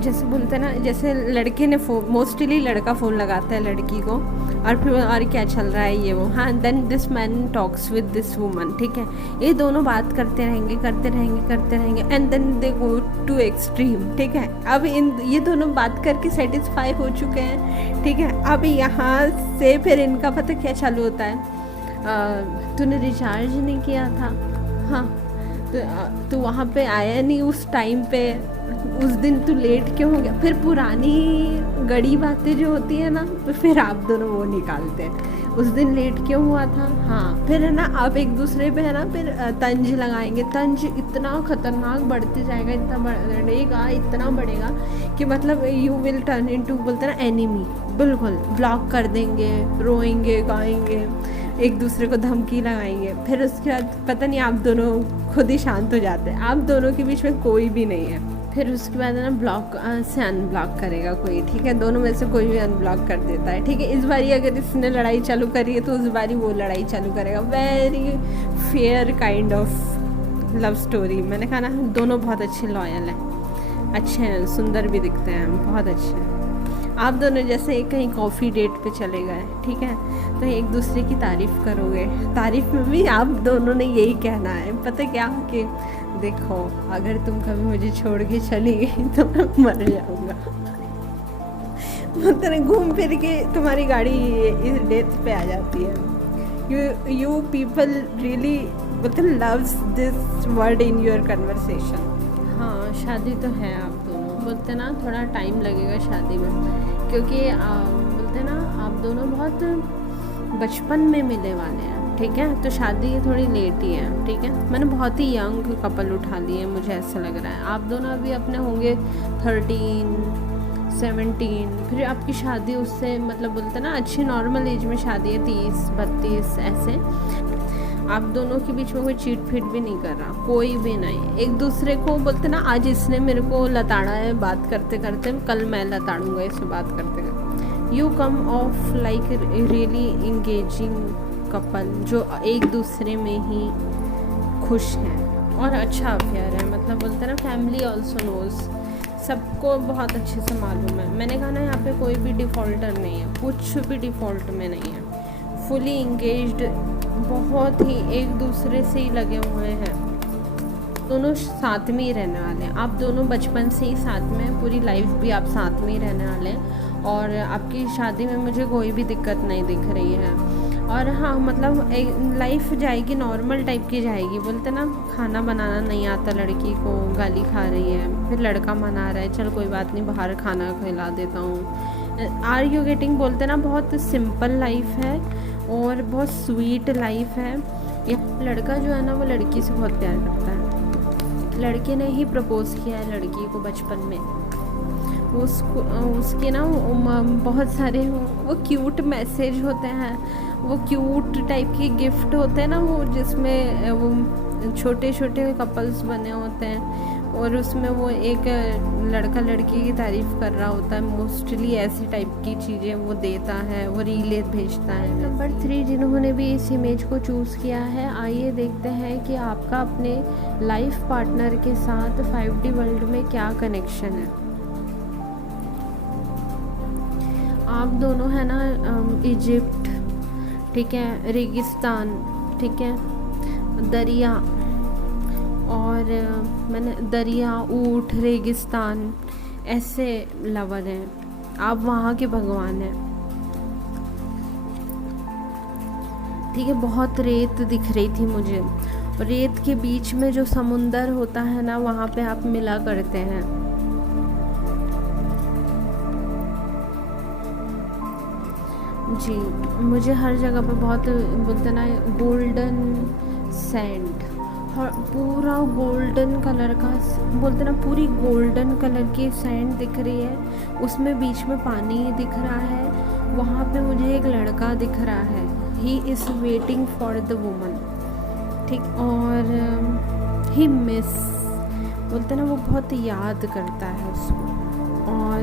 जैसे बोलते हैं ना, जैसे लड़के ने मोस्टली लड़का फ़ोन लगाता है लड़की को, और फिर और क्या चल रहा है ये वो, हाँ, then this man talks with this woman, ठीक है। ये दोनों बात करते रहेंगे करते रहेंगे करते रहेंगे, and then they go to extreme, ठीक है। अब ये दोनों बात करके सेटिस्फाई हो चुके हैं, ठीक है। अब यहाँ से फिर इनका पता क्या चालू होता है, तूने रिचार्ज नहीं किया था, हाँ, तो वहाँ पे आया नहीं उस टाइम पे, उस दिन तू लेट क्यों हो गया। फिर पुरानी गड़ी बातें जो होती है ना, तो फिर आप दोनों वो निकालते हैं, उस दिन लेट क्यों हुआ था, हाँ। फिर है ना, आप एक दूसरे पे है ना फिर तंज लगाएंगे। तंज इतना खतरनाक बढ़ते जाएगा, इतना बढ़ेगा, इतना बढ़ेगा कि मतलब यू विल टर्न इनटू, बोलते हैं ना, एनिमी, बिल्कुल ब्लॉक कर देंगे, रोएंगे गाएंगे, एक दूसरे को धमकी लगाएंगे। फिर उसके बाद पता नहीं आप दोनों खुद ही शांत हो जाते हैं, आप दोनों के बीच में कोई भी नहीं है। फिर उसके बाद है ना ब्लॉक से अनब्लॉक करेगा कोई, ठीक है, दोनों में से कोई भी अनब्लॉक कर देता है, ठीक है। इस बारी अगर इसने लड़ाई चालू करी है तो उस बारी वो लड़ाई चालू करेगा। Very fair kind of love story. मैंने कहा ना, दोनों बहुत अच्छे लॉयल हैं, अच्छे हैं, सुंदर भी दिखते हैं, बहुत अच्छे हैं। आप दोनों जैसे एक कहीं कॉफ़ी डेट पे चले गए, ठीक है, तो एक दूसरे की तारीफ़ करोगे, तारीफ़ में भी आप दोनों ने यही कहना है, पता क्या, कि देखो अगर तुम कभी मुझे छोड़ के चली गई तो मैं मर जाऊँगा। मतलब घूम फिर के तुम्हारी गाड़ी इस डेथ पे आ जाती है। यू पीपल रियली मतलब loves this word in your conversation. हाँ, शादी तो है, आप दोनों बोलते ना थोड़ा टाइम लगेगा शादी में, क्योंकि बोलते ना आप दोनों बहुत बचपन में मिले वाले हैं, ठीक है, तो शादी थोड़ी लेट ही है, ठीक है। मैंने बहुत ही यंग कपल उठा लिए, मुझे ऐसा लग रहा है। आप दोनों अभी अपने होंगे 13, 17, फिर आपकी शादी उससे मतलब बोलते ना अच्छी नॉर्मल एज में शादी है, 30, 32 ऐसे। आप दोनों के बीच में कोई चीट फीट भी नहीं कर रहा, कोई भी नहीं। एक दूसरे को बोलते ना, आज इसने मेरे को लताड़ा है बात करते करते, कल मैं लताड़ूंगा इसे बात करते करते। You come of like really engaging couple, जो एक दूसरे में ही खुश हैं और अच्छा अफेयर है। मतलब बोलते ना, फैमिली ऑल्सो नोज, सबको बहुत अच्छे से मालूम है। मैंने कहा ना, यहाँ पे कोई भी डिफ़ॉल्टर नहीं है, कुछ भी डिफ़ॉल्ट में नहीं है, फुली इंगेज्ड, बहुत ही एक दूसरे से ही लगे हुए हैं, दोनों साथ में ही रहने वाले हैं। आप दोनों बचपन से ही साथ में, पूरी लाइफ भी आप साथ में ही रहने वाले हैं, और आपकी शादी में मुझे कोई भी दिक्कत नहीं दिख रही है। और हाँ, मतलब एक लाइफ जाएगी नॉर्मल टाइप की जाएगी। बोलते ना, खाना बनाना नहीं आता लड़की को, गाली खा रही है, फिर लड़का मना रहा है, चल कोई बात नहीं बाहर खाना खिला देता हूँ। आर यू गेटिंग, बोलते ना बहुत सिंपल लाइफ है और बहुत स्वीट लाइफ है। लड़का जो है ना, वो लड़की से बहुत प्यार करता है, लड़के ने ही प्रपोज़ किया है लड़की को बचपन में। उसके ना बहुत सारे वो क्यूट मैसेज होते हैं, वो क्यूट टाइप के गिफ्ट होते हैं ना, वो जिसमें वो छोटे छोटे कपल्स बने होते हैं, और उसमें वो एक लड़का लड़की की तारीफ़ कर रहा होता है, मोस्टली ऐसी टाइप की चीज़ें वो देता है, वो रीलें भेजता है। नंबर 3 जिन्होंने भी इस इमेज को चूज़ किया है, आइए देखते हैं कि आपका अपने लाइफ पार्टनर के साथ 5D वर्ल्ड में क्या कनेक्शन है। आप दोनों है ना, इजिप्ट, ठीक है, रेगिस्तान, ठीक है, दरिया, और मैंने दरिया, ऊँट, रेगिस्तान, ऐसे लवर हैं आप, वहाँ के भगवान हैं, ठीक है। बहुत रेत दिख रही थी मुझे, रेत के बीच में जो समुंदर होता है ना, वहाँ पे आप मिला करते हैं। जी, मुझे हर जगह पे बहुत बोलते ना गोल्डन सैंड, और पूरा गोल्डन कलर का, बोलते ना पूरी गोल्डन कलर की सैंड दिख रही है, उसमें बीच में पानी दिख रहा है, वहाँ पे मुझे एक लड़का दिख रहा है, he is waiting for the woman, ठीक। और ही मिस, बोलते ना वो बहुत याद करता है उसको, और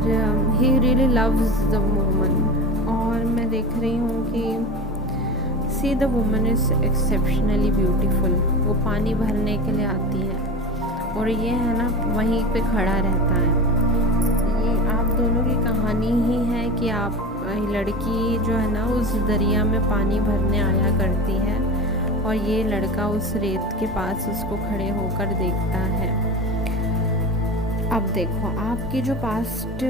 he really loves the woman. और मैं देख रही हूँ कि see the woman is exceptionally beautiful, वो पानी भरने के लिए आती है, और ये है ना वहीं पे खड़ा रहता है, दोनों की कहानी ही है कि आप लड़की जो है ना उस दरिया में पानी भरने आया करती है और ये लड़का उस रेत के पास उसको खड़े होकर देखता है। अब देखो आपकी जो पास्ट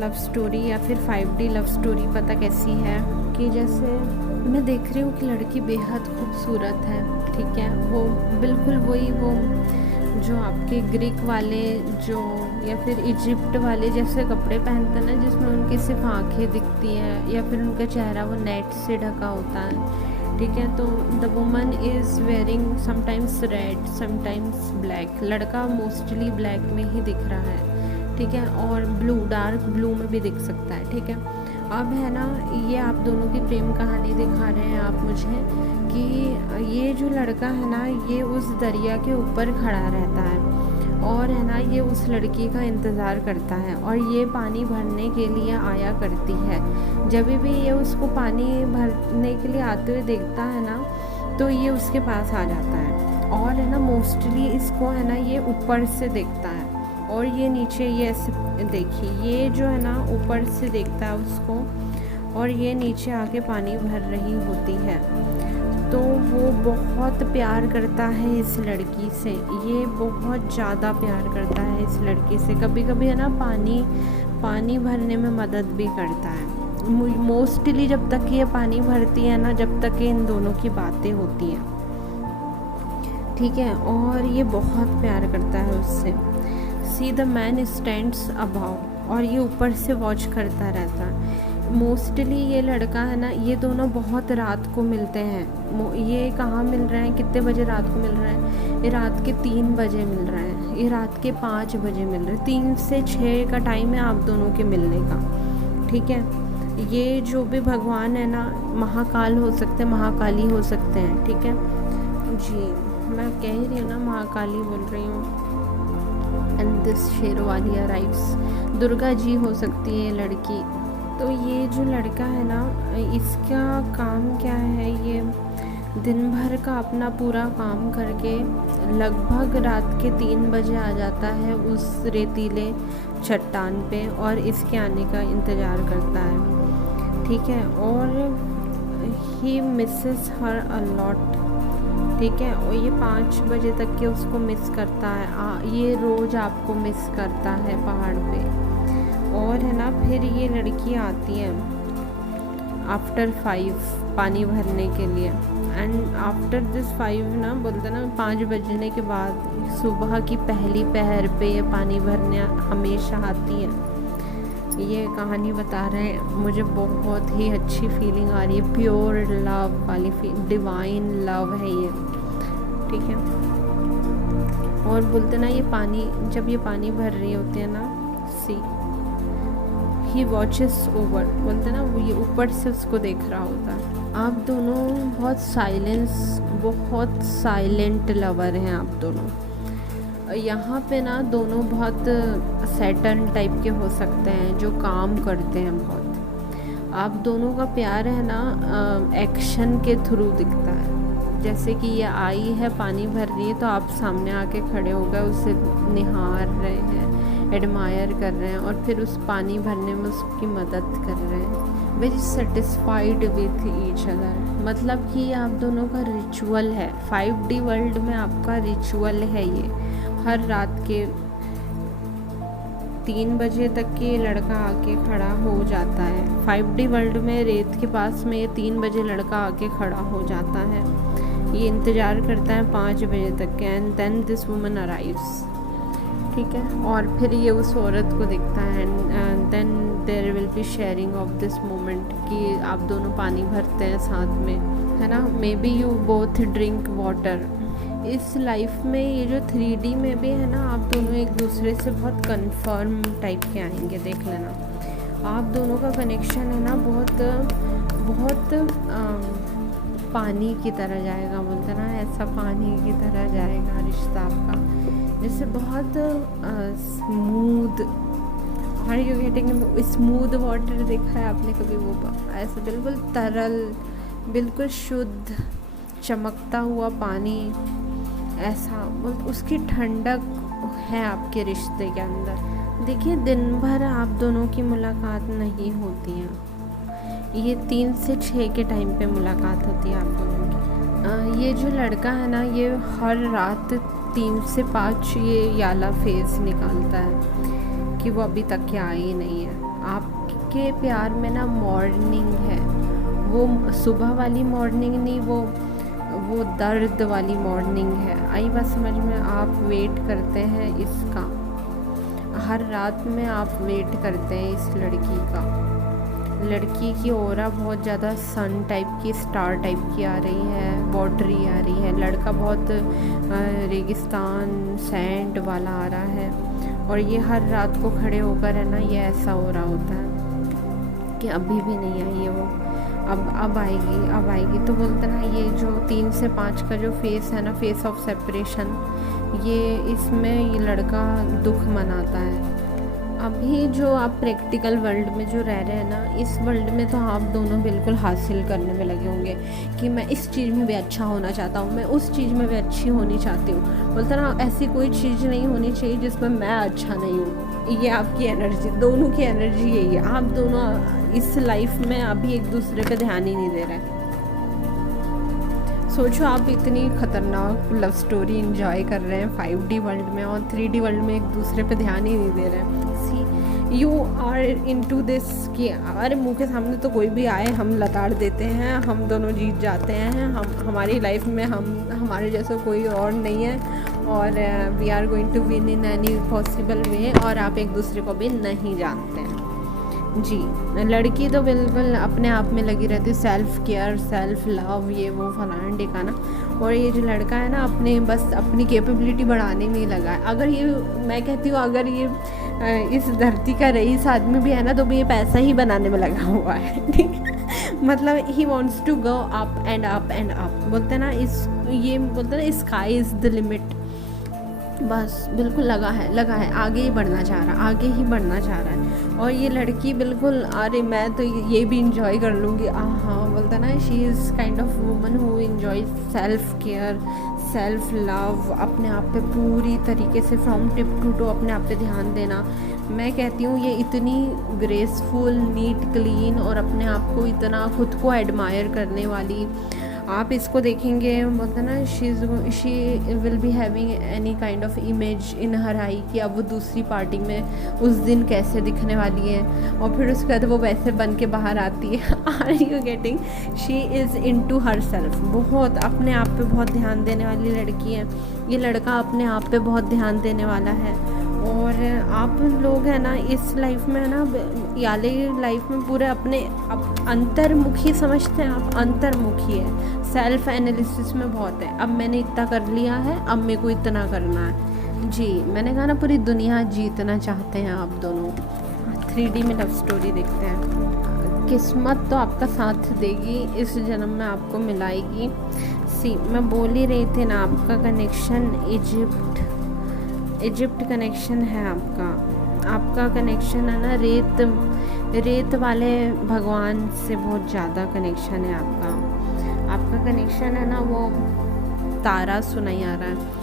लव स्टोरी या फिर 5D लव स्टोरी पता कैसी है कि जैसे मैं देख रही हूँ कि लड़की बेहद खूबसूरत है, ठीक है, वो बिल्कुल वही वो जो आपके ग्रीक वाले जो या फिर इजिप्ट वाले जैसे कपड़े पहनते हैं ना, जिसमें उनकी सिर्फ आंखें दिखती हैं या फिर उनका चेहरा वो नेट से ढका होता है, ठीक है। तो the woman is wearing sometimes red sometimes black, लड़का मोस्टली ब्लैक में ही दिख रहा है, ठीक है, और ब्लू डार्क ब्लू में भी दिख सकता है, ठीक है। अब है ना ये आप दोनों की प्रेम कहानी दिखा रहे हैं आप मुझे कि ये जो लड़का है ना ये उस दरिया के ऊपर खड़ा रहता है और है ना ये उस लड़की का इंतज़ार करता है और ये पानी भरने के लिए आया करती है। जब भी ये उसको पानी भरने के लिए आते हुए देखता है ना तो ये उसके पास आ जाता है और है ना मोस्टली इसको है ना ये ऊपर से देखता है और ये नीचे ये ऐसे देखिए ये जो है ना ऊपर से देखता है उसको और ये नीचे आके पानी भर रही होती है। तो वो बहुत प्यार करता है इस लड़की से, ये बहुत ज़्यादा प्यार करता है इस लड़की से। कभी कभी है ना पानी भरने में मदद भी करता है। मोस्टली जब तक ये पानी भरती है ना, जब तक इन दोनों की बातें होती हैं, ठीक है, और ये बहुत प्यार करता है उससे। See the man stands above, और ये ऊपर से वॉच करता रहता है। मोस्टली ये लड़का है ना ये दोनों बहुत रात को मिलते हैं। ये कहाँ मिल रहे हैं, कितने बजे रात को मिल रहे हैं, ये रात के 3 बजे मिल रहे हैं, ये रात के 5 बजे मिल रहे हैं। 3 से 6 का टाइम है आप दोनों के मिलने का, ठीक है। ये जो भी भगवान है ना महाकाल हो सकते हैं, महाकाली हो सकते हैं, ठीक है जी, मैं कह ही रही हूँ ना महाकाली बोल रही हूँ। And this Sherawali arrives, Durga ji हो सकती है लड़की। तो ये जो लड़का है ना इसका काम क्या है, ये दिन भर का अपना पूरा काम करके लगभग रात के 3 बजे आ जाता है उस रेतीले चट्टान पे और इसके आने का इंतज़ार करता है, ठीक है। और ही मिसेस हर अ लॉट, ठीक है, और ये 5 बजे तक के उसको मिस करता है। ये रोज़ आपको मिस करता है पहाड़ पे। और है ना फिर ये लड़की आती है आफ्टर 5 पानी भरने के लिए। एंड आफ्टर दिस 5 ना बोलते ना 5 बजने के बाद सुबह की पहली पहर पे ये पानी भरने हमेशा आती है। ये कहानी बता रहे हैं, मुझे बहुत ही अच्छी फीलिंग आ रही है, प्योर लव वाली डिवाइन लव है ये, ठीक है। और बोलते ना ये पानी जब ये पानी भर रही होती है ना, सी ही वॉचेस ओवर, बोलते ना वो ये ऊपर से उसको देख रहा होता है। आप दोनों बहुत साइलेंट लवर हैं आप दोनों। यहाँ पे ना दोनों बहुत सैटर्न टाइप के हो सकते हैं जो काम करते हैं बहुत। आप दोनों का प्यार है ना एक्शन के थ्रू दिखता है। जैसे कि ये आई है पानी भर रही है तो आप सामने आके खड़े हो गए, उसे निहार रहे हैं, एडमायर कर रहे हैं और फिर उस पानी भरने में उसकी मदद कर रहे हैं। Very satisfied with each other, मतलब कि आप दोनों का रिचुअल है। 5D वर्ल्ड में आपका रिचुअल है ये। हर रात के 3 बजे तक के लड़का आके खड़ा हो जाता है। 5D वर्ल्ड में रेत के पास में 3 बजे लड़का आके खड़ा हो जाता है। ये इंतज़ार करता है 5 बजे तक के। And then this woman arrives, ठीक है, और फिर ये उस औरत को दिखता है। And then there will be sharing of this moment कि आप दोनों पानी भरते हैं साथ में, है ना। May be you both drink water. इस लाइफ में ये जो 3D में भी है ना, आप दोनों एक दूसरे से बहुत कंफर्म टाइप के आएंगे, देख लेना। आप दोनों का कनेक्शन है ना बहुत पानी की तरह जाएगा, बोलते ना ऐसा पानी की तरह जाएगा रिश्ता आपका, जैसे बहुत smooth. Are you getting smooth water देखा है आपने कभी? वो ऐसा बिल्कुल तरल, बिल्कुल शुद्ध चमकता हुआ पानी, ऐसा उसकी ठंडक है आपके रिश्ते के अंदर। देखिए, दिन भर आप दोनों की मुलाकात नहीं होती है, ये 3 से 6 के टाइम पे मुलाकात होती है आप दोनों की। ये जो लड़का है ना, ये हर रात 3 से 5 ये याला फेज़ निकालता है कि वो अभी तक के आई ही नहीं है। आपके प्यार में ना मॉर्निंग है, वो सुबह वाली मॉर्निंग नहीं, वो दर्द वाली मॉर्निंग है। आई बात समझ में? आप वेट करते हैं इसका, हर रात में आप वेट करते हैं इस लड़की का। लड़की की ऑरा बहुत ज़्यादा सन टाइप की, स्टार टाइप की आ रही है, वाटरी आ रही है। लड़का बहुत रेगिस्तान सैंड वाला आ रहा है, और ये हर रात को खड़े होकर है ना, ये ऐसा हो रहा होता है कि अभी भी नहीं आई है वो, अब आएगी, अब आएगी। तो बोलते ना, ये जो 3 से 5 का जो फेस है ना, फेस ऑफ सेपरेशन, ये इसमें ये लड़का दुख मनाता है। अभी जो आप प्रैक्टिकल वर्ल्ड में जो रह रहे हैं ना, इस वर्ल्ड में तो आप दोनों बिल्कुल हासिल करने में लगे होंगे कि मैं इस चीज़ में भी अच्छा होना चाहता हूँ, मैं उस चीज़ में भी अच्छी होनी चाहती हूँ। बोलते ना, ऐसी कोई चीज़ नहीं होनी चाहिए जिसमें मैं अच्छा नहीं हूँ। ये आपकी एनर्जी, दोनों की एनर्जी यही है। आप दोनों इस लाइफ में अभी एक दूसरे पे ध्यान ही नहीं दे रहे। सोचो, आप इतनी ख़तरनाक लव स्टोरी इंजॉय कर रहे हैं 5D वर्ल्ड में, और 3D वर्ल्ड में एक दूसरे पे ध्यान ही नहीं दे रहे हैं। सी यू आर इनटू दिस कि अरे मुंह के सामने तो कोई भी आए, हम लताड़ देते हैं, हम दोनों जीत जाते हैं, हमारी लाइफ में हमारे जैसा कोई और नहीं है, और we are going to win in any possible way, और आप एक दूसरे को भी नहीं जानते हैं। जी, लड़की तो बिल्कुल अपने आप में लगी रहती है, सेल्फ केयर, सेल्फ लव, ये वो फलाना ढिकाना। और ये जो लड़का है ना, बस अपनी कैपेबिलिटी बढ़ाने में ही लगा है। अगर ये, मैं कहती हूँ, अगर ये इस धरती का रईस आदमी भी है ना, तो भी ये पैसा ही बनाने में लगा हुआ है, ठीक है। मतलब he wants to go up and up and up. बोलते ना, ये बोलते ना, स्काई इज़ द लिमिट। बस बिल्कुल लगा है, आगे ही बढ़ना चाह रहा है। और ये लड़की बिल्कुल, अरे मैं तो ये भी इंजॉय कर लूँगी। हाँ, बोलता ना, she is kind of woman who enjoy self care, self love, अपने आप पे पूरी तरीके से फ्रॉम टिप टू टो अपने आप पे ध्यान देना। मैं कहती हूँ, ये इतनी ग्रेसफुल, नीट, क्लीन, और अपने आप को इतना खुद को एडमायर करने वाली, आप इसको देखेंगे, बोलते ना, she will be having any kind of image in her eye कि अब वो दूसरी पार्टी में उस दिन कैसे दिखने वाली है, और फिर उसके बाद वो वैसे बन के बाहर आती है। Are you getting? She is into herself, बहुत अपने आप पे बहुत ध्यान देने वाली लड़की है। ये लड़का अपने आप पे बहुत ध्यान देने वाला है। और आप लोग हैं ना, इस लाइफ में है ना, याले लाइफ में पूरे अपने अंतर्मुखी समझते हैं आप, अंतर्मुखी है, सेल्फ एनालिसिस में बहुत है। अब मैंने इतना कर लिया है, अब मेरे को इतना करना है। जी, मैंने कहा ना, पूरी दुनिया जीतना चाहते हैं आप दोनों। 3D में लव स्टोरी देखते हैं। किस्मत तो आपका साथ देगी, इस जन्म में आपको मिलाएगी। सी, मैं बोल ही रही थी ना, आपका कनेक्शन इजिप्ट कनेक्शन है आपका कनेक्शन है ना, रेत वाले भगवान से बहुत ज़्यादा कनेक्शन है आपका कनेक्शन है ना, वो तारा सुनाई आ रहा है।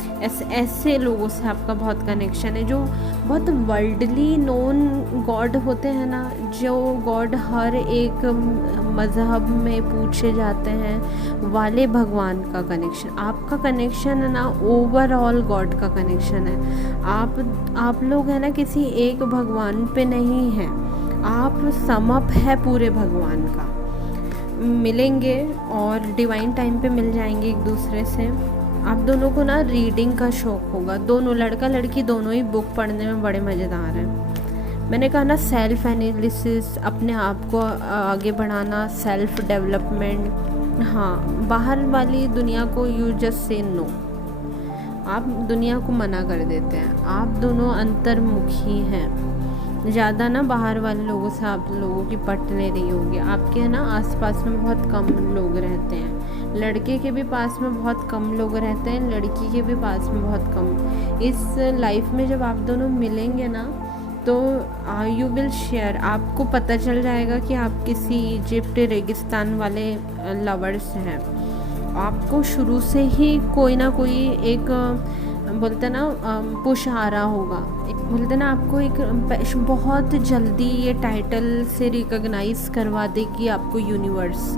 ऐसे लोगों से आपका बहुत कनेक्शन है, जो बहुत वर्ल्डली नोन गॉड होते हैं ना, जो गॉड हर एक मज़हब में पूछे जाते हैं, वाले भगवान का कनेक्शन। आपका कनेक्शन है ना, ओवरऑल गॉड का कनेक्शन है। आप लोग है ना, किसी एक भगवान पे नहीं हैं, आप समअप है पूरे भगवान का। मिलेंगे और डिवाइन टाइम पे मिल जाएंगे एक दूसरे से। आप दोनों को ना रीडिंग का शौक़ होगा, दोनों, लड़का लड़की दोनों ही बुक पढ़ने में बड़े मज़ेदार हैं। मैंने कहा ना, सेल्फ एनालिसिस, अपने आप को आगे बढ़ाना, सेल्फ डेवलपमेंट। हाँ, बाहर वाली दुनिया को यू जस्ट से नो, आप दुनिया को मना कर देते हैं। आप दोनों अंतर्मुखी हैं। ज़्यादा ना बाहर वाले लोगों से आप लोगों की पट नहीं रही होगी। आपके ना आसपास में बहुत कम लोग रहते हैं, लड़के के भी पास में बहुत कम लोग रहते हैं, लड़की के भी पास में बहुत कम। इस लाइफ में जब आप दोनों मिलेंगे ना, तो यू विल शेयर, आपको पता चल जाएगा कि आप किसी इजिप्ट रेगिस्तान वाले लवर्स हैं। आपको शुरू से ही कोई ना कोई एक बोलते हैं ना पुश आ रहा होगा, बोलते हैं ना आपको एक बहुत जल्दी ये टाइटल से रिकॉग्नाइज करवा देगी आपको यूनिवर्स।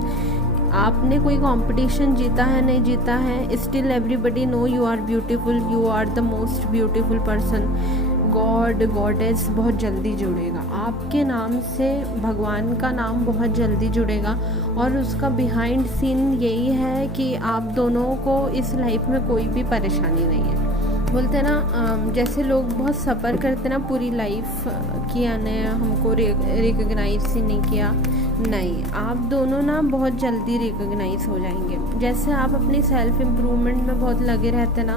आपने कोई कंपटीशन जीता है नहीं जीता है, still everybody know you are beautiful, you are the most beautiful person. God goddess बहुत जल्दी जुड़ेगा आपके नाम से, भगवान का नाम बहुत जल्दी जुड़ेगा। और उसका बिहाइंड सीन यही है कि आप दोनों को इस लाइफ में कोई भी परेशानी नहीं है। बोलते हैं ना जैसे लोग बहुत सफ़र करते ना पूरी लाइफ कि यानी हमको रिकॉग्नाइज ही नहीं किया, नहीं, आप दोनों ना बहुत जल्दी रिकॉग्नाइज हो जाएंगे। जैसे आप अपनी सेल्फ इम्प्रूवमेंट में बहुत लगे रहते ना,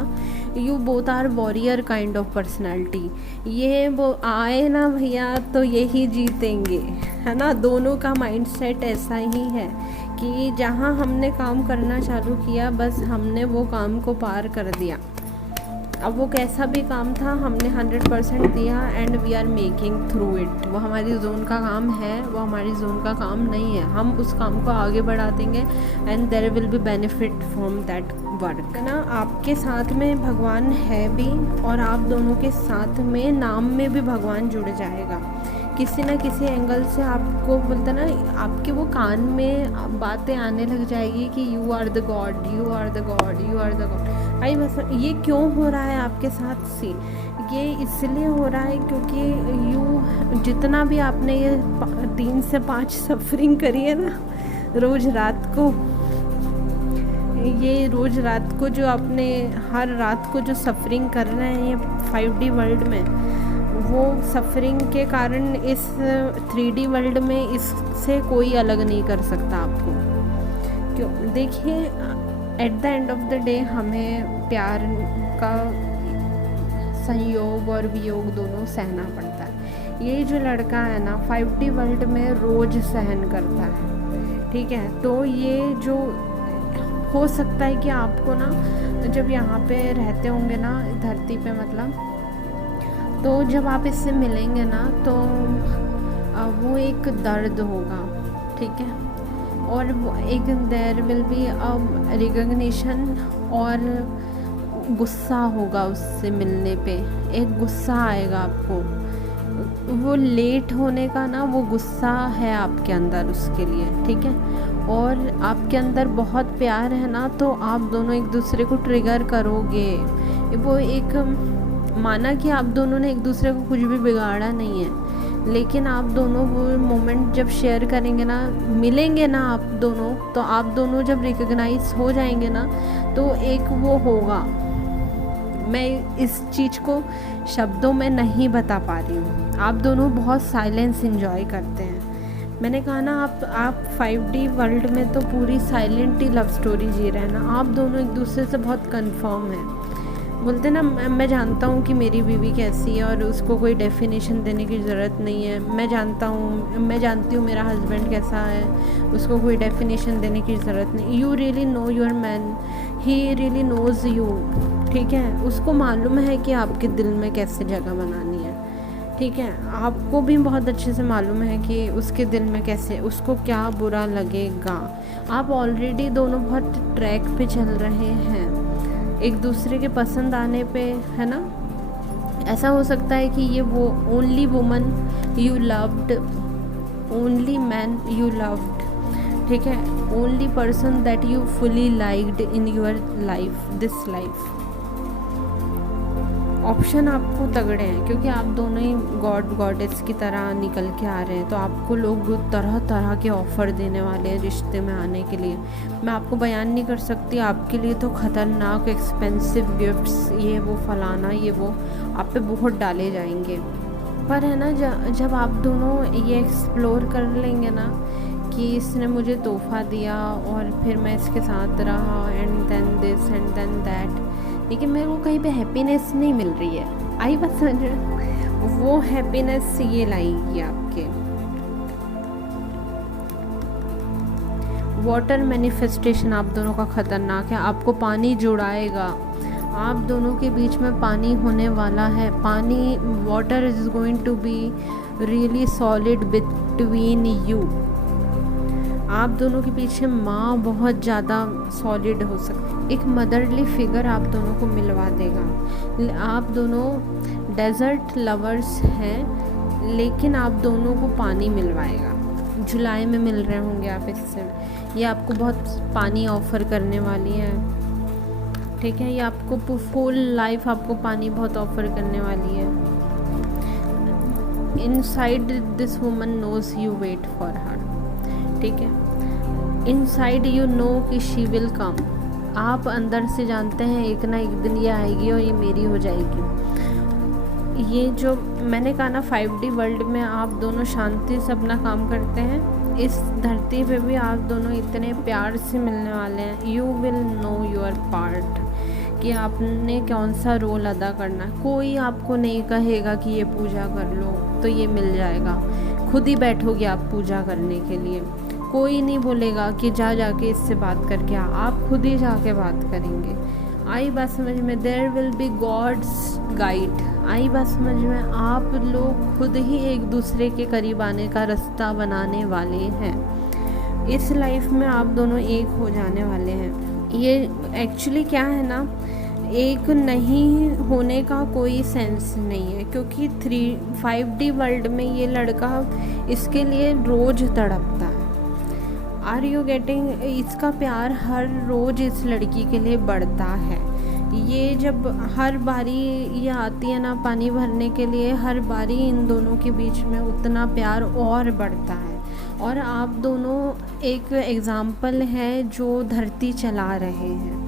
you both are warrior kind of personality. ये वो आए ना भैया तो यही जीतेंगे, है ना। दोनों का माइंडसेट ऐसा ही है कि जहाँ हमने काम करना चालू किया बस हमने वो काम को पार कर दिया। अब वो कैसा भी काम था हमने 100% दिया and we are making through it. वो हमारी जोन का काम है, वो हमारी जोन का काम नहीं है। हम उस काम को आगे बढ़ा देंगे and there will be benefit from that work, है ना। आपके साथ में भगवान है भी और आप दोनों के साथ में नाम में भी भगवान जुड़ जाएगा किसी ना किसी एंगल से। आपको बोलते ना आपके वो कान में बातें आने लग जाएगी कि you are the God, you are the God, you are the God. भाई बस ये क्यों हो रहा है आपके साथ से, ये इसलिए हो रहा है क्योंकि यू जितना भी आपने ये 3 से 5 सफरिंग करी है ना रोज़ रात को, ये रोज़ रात को जो आपने हर रात को जो सफरिंग कर रहे हैं ये 5D वर्ल्ड में, वो सफरिंग के कारण इस 3D वर्ल्ड में इससे कोई अलग नहीं कर सकता आपको। क्यों, देखिए at the end of the day हमें प्यार का संयोग और वियोग दोनों सहना पड़ता है। ये जो लड़का है ना 5D वर्ल्ड में रोज़ सहन करता है, ठीक है। तो ये जो हो सकता है कि आपको ना जब यहाँ पे रहते होंगे ना धरती पे, मतलब तो जब आप इससे मिलेंगे ना तो वो एक दर्द होगा, ठीक है। और वो एक देयर विल बी रिकग्निशन और गुस्सा होगा उससे मिलने पे, एक गुस्सा आएगा आपको। वो लेट होने का ना वो गुस्सा है आपके अंदर उसके लिए, ठीक है। और आपके अंदर बहुत प्यार है ना तो आप दोनों एक दूसरे को ट्रिगर करोगे। वो एक माना कि आप दोनों ने एक दूसरे को कुछ भी बिगाड़ा नहीं है, लेकिन आप दोनों वो मोमेंट जब शेयर करेंगे ना, मिलेंगे ना आप दोनों, तो आप दोनों जब रिकग्नाइज हो जाएंगे ना तो एक वो होगा। मैं इस चीज़ को शब्दों में नहीं बता पा रही हूँ। आप दोनों बहुत साइलेंस एंजॉय करते हैं। मैंने कहा ना आप 5D वर्ल्ड में तो पूरी साइलेंट ही लव स्टोरी जी रहे हैं ना। आप दोनों एक दूसरे से बहुत कंफर्म हैं। बोलते ना मैं जानता हूँ कि मेरी बीवी कैसी है और उसको कोई डेफिनेशन देने की ज़रूरत नहीं है। मैं जानती हूँ मेरा हस्बैंड कैसा है, उसको कोई डेफिनेशन देने की ज़रूरत नहीं। You really know your man, he really knows you, ठीक है। उसको मालूम है कि आपके दिल में कैसे जगह बनानी है, ठीक है। आपको भी बहुत अच्छे से मालूम है कि उसके दिल में कैसे, उसको क्या बुरा लगेगा। आप ऑलरेडी दोनों बहुत ट्रैक पे चल रहे हैं एक दूसरे के पसंद आने पे, है ना। ऐसा हो सकता है कि ये वो only woman you loved, only man you loved, ठीक है, only person that you fully liked in your life, this life. Option आपको तगड़े हैं क्योंकि आप दोनों ही गॉड गॉडेस की तरह निकल के आ रहे हैं। तो आपको लोग तरह तरह के ऑफ़र देने वाले हैं रिश्ते में आने के लिए। मैं आपको बयान नहीं कर सकती, आपके लिए तो ख़तरनाक एक्सपेंसिव गिफ्ट्स, ये वो फलाना ये वो आप पे बहुत डाले जाएंगे। पर है ना जब आप दोनों ये एक्सप्लोर कर लेंगे ना कि इसने मुझे तोहफ़ा दिया और फिर मैं इसके साथ रहा and then this and then that, लेकिन मेरे को कहीं पे हैप्पीनेस नहीं मिल रही है। आई बात समझ, वो हैप्पीनेस ये लाएगी आपके। वाटर मैनिफेस्टेशन आप दोनों का ख़तरनाक है। आपको पानी जुड़ाएगा, आप दोनों के बीच में पानी होने वाला है। पानी, water is going to be really solid between you. आप दोनों के पीछे माँ बहुत ज़्यादा सॉलिड हो सकती, एक मदरली फिगर आप दोनों को मिलवा देगा। आप दोनों डेजर्ट लवर्स हैं, लेकिन आप दोनों को पानी मिलवाएगा। जुलाई में मिल रहे होंगे आप इससे, ये आपको बहुत पानी ऑफ़र करने वाली है, ठीक है। ये आपको फुल लाइफ आपको पानी बहुत ऑफ़र करने वाली है। Inside this woman knows you wait for her, ठीक है। इनसाइड यू नो कि शी विल कम, आप अंदर से जानते हैं एक ना एक दिन ये आएगी और ये मेरी हो जाएगी। ये जो मैंने कहा ना 5D वर्ल्ड में आप दोनों शांति से अपना काम करते हैं, इस धरती पे भी आप दोनों इतने प्यार से मिलने वाले हैं। You will know your part, कि आपने कौन सा रोल अदा करना है। कोई आपको नहीं कहेगा कि ये पूजा कर लो तो ये मिल जाएगा, खुद ही बैठोगे आप पूजा करने के लिए। कोई नहीं बोलेगा कि जाके इससे बात करके आप खुद ही जाके बात करेंगे। आई बात समझ में? There will be gods guide. आई बात समझ में? आप लोग खुद ही एक दूसरे के करीब आने का रास्ता बनाने वाले हैं। इस लाइफ में आप दोनों एक हो जाने वाले हैं। ये एक्चुअली क्या है ना, एक नहीं होने का कोई सेंस नहीं है, क्योंकि 5D वर्ल्ड में ये लड़का इसके लिए रोज़ तड़पता है। Are you getting? इसका प्यार हर रोज़ इस लड़की के लिए बढ़ता है। ये जब हर बारी ये आती है ना पानी भरने के लिए, हर बारी इन दोनों के बीच में उतना प्यार और बढ़ता है। और आप दोनों एक एग्ज़ाम्पल है जो धरती चला रहे हैं।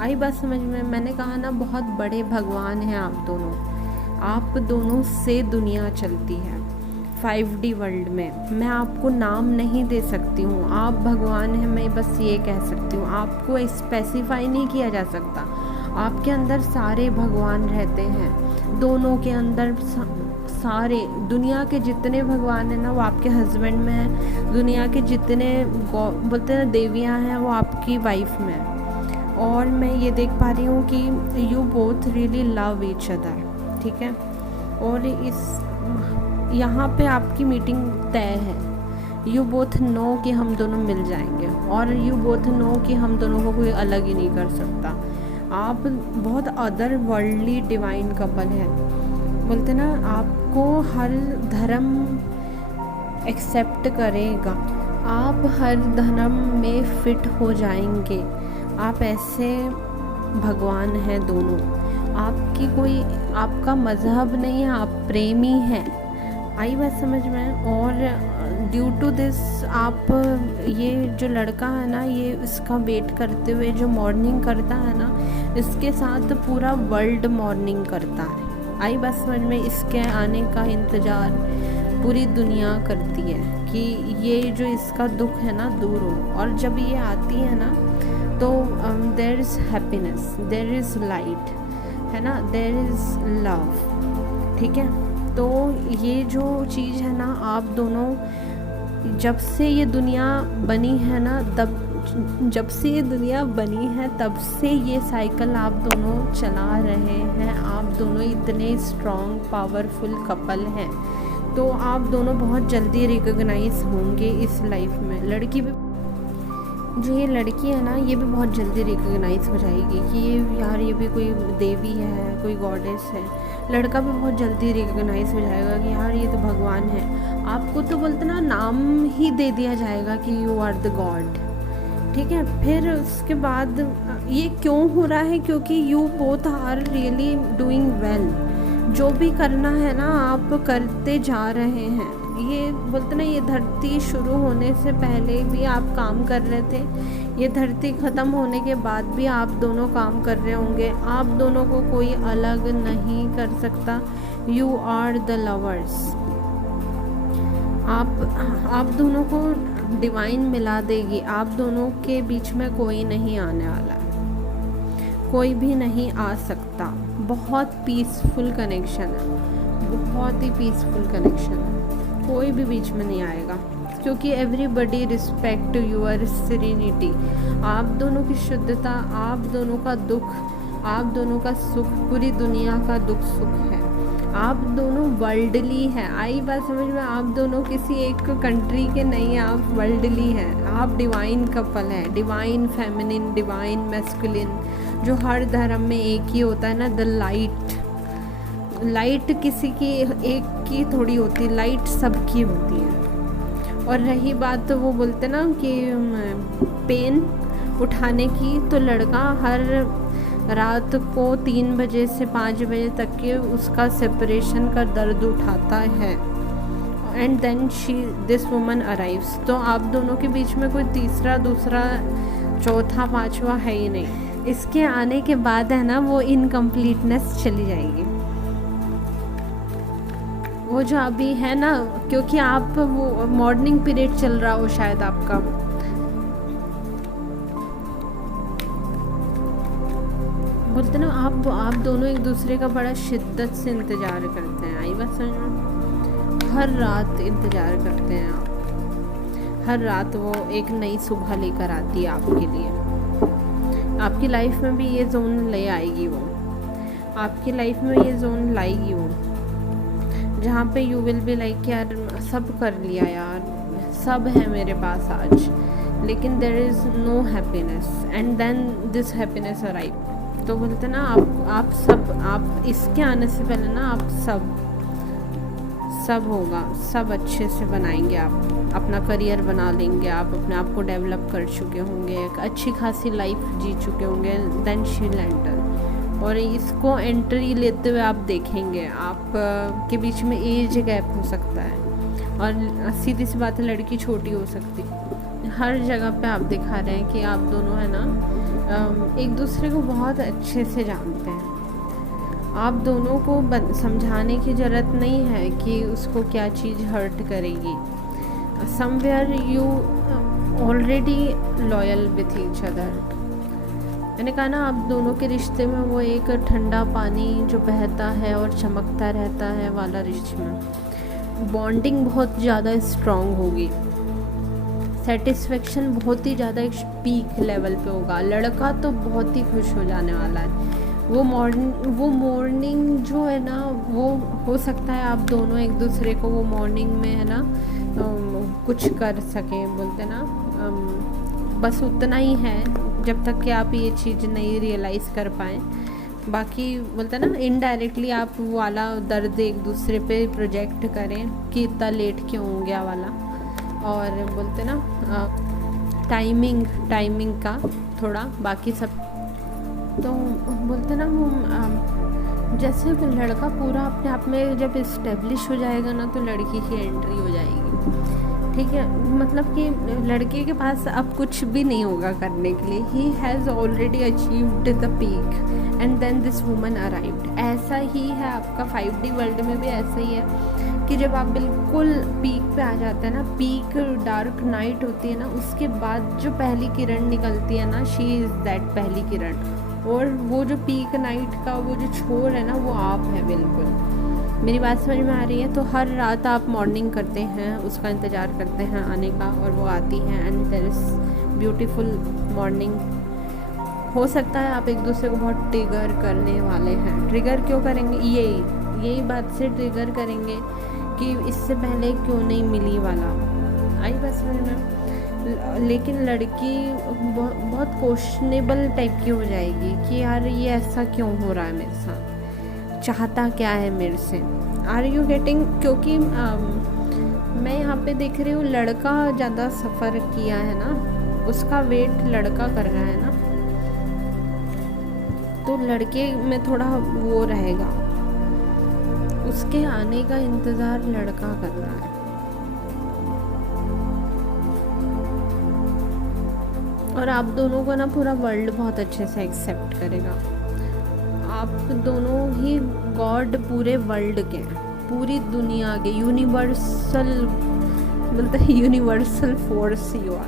आई बात समझ में? मैंने कहा ना बहुत बड़े भगवान हैं आप दोनों से दुनिया चलती है 5D वर्ल्ड में। मैं आपको नाम नहीं दे सकती हूँ, आप भगवान हैं, मैं बस ये कह सकती हूँ। आपको स्पेसिफाई नहीं किया जा सकता, आपके अंदर सारे भगवान रहते हैं। दोनों के अंदर सारे दुनिया के जितने भगवान हैं ना वो आपके हस्बैंड में हैं। दुनिया के जितने बोलते हैं देवियाँ हैं वो आपकी वाइफ में है। और मैं ये देख पा रही हूँ कि you both really love each other, ठीक है। और इस यहाँ पे आपकी मीटिंग तय है। यू बोथ नो कि हम दोनों मिल जाएंगे, और यू बोथ नो कि हम दोनों को कोई अलग ही नहीं कर सकता। आप बहुत अदर वर्ल्डली डिवाइन कपल है। बोलते ना आपको हर धर्म एक्सेप्ट करेगा, आप हर धर्म में फिट हो जाएंगे। आप ऐसे भगवान हैं दोनों। आपकी कोई आपका मज़हब नहीं है, आप प्रेमी हैं। आई बात समझ में? और ड्यू टू दिस आप ये जो लड़का है ना, ये इसका वेट करते हुए जो मॉर्निंग करता है ना, इसके साथ पूरा वर्ल्ड मॉर्निंग करता है। आई बात समझ में? इसके आने का इंतज़ार पूरी दुनिया करती है कि ये जो इसका दुख है ना दूर हो। और जब ये आती है ना तो there is happiness, there is light, है ना, देयर इज़ लव, ठीक है। तो ये जो चीज़ है ना, आप दोनों जब से ये दुनिया बनी है ना, जब से ये दुनिया बनी है तब से ये साइकिल आप दोनों चला रहे हैं। आप दोनों इतने स्ट्रॉन्ग पावरफुल कपल हैं, तो आप दोनों बहुत जल्दी रिकॉग्नाइज होंगे इस लाइफ में। लड़की भी, जो ये लड़की है ना, ये भी बहुत जल्दी रिकॉग्नाइज हो जाएगी कि ये यार ये भी कोई देवी है, कोई गॉडेस है। लड़का भी बहुत जल्दी रिकॉग्नाइज हो जाएगा कि यार ये तो भगवान है। आपको तो बोलते ना नाम ही दे दिया जाएगा कि यू आर द गॉड, ठीक है। फिर उसके बाद ये क्यों हो रहा है? क्योंकि you both are really doing well. जो भी करना है ना आप करते जा रहे हैं। ये बोलते ना, ये धरती शुरू होने से पहले भी आप काम कर रहे थे, ये धरती ख़त्म होने के बाद भी आप दोनों काम कर रहे होंगे। आप दोनों को कोई अलग नहीं कर सकता। You are the lovers. आप दोनों को डिवाइन मिला देगी। आप दोनों के बीच में कोई नहीं आने वाला, कोई भी नहीं आ सकता। बहुत पीसफुल कनेक्शन है, बहुत ही पीसफुल कनेक्शन है। कोई भी बीच में नहीं आएगा, क्योंकि एवरीबडी रिस्पेक्ट यूर सेरेनिटी। आप दोनों की शुद्धता, आप दोनों का दुख, आप दोनों का सुख पूरी दुनिया का दुख सुख है। आप दोनों वर्ल्डली हैं। आई बात समझ में? आप दोनों किसी एक कंट्री के नहीं हैं, आप वर्ल्डली हैं। आप डिवाइन कपल हैं, डिवाइन फेमिनिन, डिवाइन मैस्कुलिन, जो हर धर्म में एक ही होता है ना, द लाइट किसी की एक की थोड़ी होती, लाइट सबकी होती है। और रही बात तो वो बोलते ना कि पेन उठाने की, तो लड़का हर रात को 3 बजे से 5 बजे तक के उसका सेपरेशन का दर्द उठाता है। And then this woman arrives. तो आप दोनों के बीच में कोई तीसरा, दूसरा, चौथा, पांचवा है ही नहीं। इसके आने के बाद है ना वो इनकम्प्लीटनेस चली जाएगी। वो जो अभी है ना, क्योंकि आप वो मॉर्निंग पीरियड चल रहा हो शायद आपका, बोलते ना आप दोनों एक दूसरे का बड़ा शिद्दत से इंतज़ार करते हैं। आई बात समझ में? हर रात इंतज़ार करते हैं आप। हर रात वो एक नई सुबह लेकर आती है आपके लिए। आपकी लाइफ में भी ये जोन ले आएगी वो, आपकी लाइफ में ये जोन लाएगी वो, जहाँ पे यू विल बी लाइक यार सब कर लिया यार, सब है मेरे पास आज, लेकिन there is no happiness. And then this happiness arrive. तो बोलते ना आप इसके आने से पहले ना आप सब होगा, सब अच्छे से बनाएंगे। आप अपना करियर बना लेंगे, आप अपने आप को डेवलप कर चुके होंगे, एक अच्छी खासी लाइफ जी चुके होंगे। Then she will enter. और इसको एंट्री लेते हुए आप देखेंगे आप के बीच में एज गैप हो सकता है, और सीधी सी बात है लड़की छोटी हो सकती है। हर जगह पे आप दिखा रहे हैं कि आप दोनों है ना एक दूसरे को बहुत अच्छे से जानते हैं। आप दोनों को समझाने की ज़रूरत नहीं है कि उसको क्या चीज़ हर्ट करेगी। Somewhere you already loyal with each other. मैंने कहा ना, आप दोनों के रिश्ते में वो एक ठंडा पानी जो बहता है और चमकता रहता है वाला रिश्ते में बॉन्डिंग बहुत ज़्यादा स्ट्रॉन्ग होगी। सेटिस्फेक्शन बहुत ही ज़्यादा एक पीक लेवल पे होगा। लड़का तो बहुत ही खुश हो जाने वाला है। वो मॉर्निंग जो है ना, वो हो सकता है आप दोनों एक दूसरे को वो मॉर्निंग में है ना कुछ कर सकें। बोलते ना बस उतना ही है जब तक कि आप ये चीज़ नहीं रियलाइज़ कर पाएँ। बाकी बोलते ना इनडायरेक्टली आप वो वाला दर्द एक दूसरे पे प्रोजेक्ट करें कि इतना लेट क्यों हो गया वाला। और बोलते ना टाइमिंग का थोड़ा बाकी सब। तो बोलते ना वो जैसे लड़का पूरा अपने आप में जब इस्टेब्लिश हो जाएगा ना, तो लड़की की एंट्री हो जाएगी। ठीक है, मतलब कि लड़के के पास अब कुछ भी नहीं होगा करने के लिए। He has already achieved the peak and then this woman arrived. ऐसा ही है आपका 5D वर्ल्ड में भी ऐसा ही है कि जब आप बिल्कुल पीक पे आ जाते हैं ना, पीक डार्क नाइट होती है ना, उसके बाद जो पहली किरण निकलती है ना, शी इज़ दैट पहली किरण। और वो जो पीक नाइट का वो जो छोर है ना, वो आप है बिल्कुल। मेरी बात समझ में आ रही है? तो हर रात आप मॉर्निंग करते हैं, उसका इंतज़ार करते हैं आने का, और वो आती है and there is beautiful morning. हो सकता है आप एक दूसरे को बहुत ट्रिगर करने वाले हैं। ट्रिगर क्यों करेंगे? यही बात से ट्रिगर करेंगे कि इससे पहले क्यों नहीं मिली वाला। आई बस में। लेकिन लड़की बहुत क्वेश्चनेबल टाइप की हो जाएगी कि यार ये ऐसा क्यों हो रहा है मेरे साथ, चाहता क्या है मेरे से। Are you getting? क्योंकि मैं यहाँ पे देख रही हूँ लड़का ज़्यादा सफ़र किया है ना, उसका वेट लड़का कर रहा है ना, तो लड़के में थोड़ा वो रहेगा, उसके आने का इंतज़ार लड़का कर रहा है। और आप दोनों को ना पूरा वर्ल्ड बहुत अच्छे से एक्सेप्ट करेगा। आप दोनों ही गॉड पूरे वर्ल्ड के हैं, पूरी दुनिया के यूनिवर्सल, बोलते हैं यूनिवर्सल फोर्स यू आर।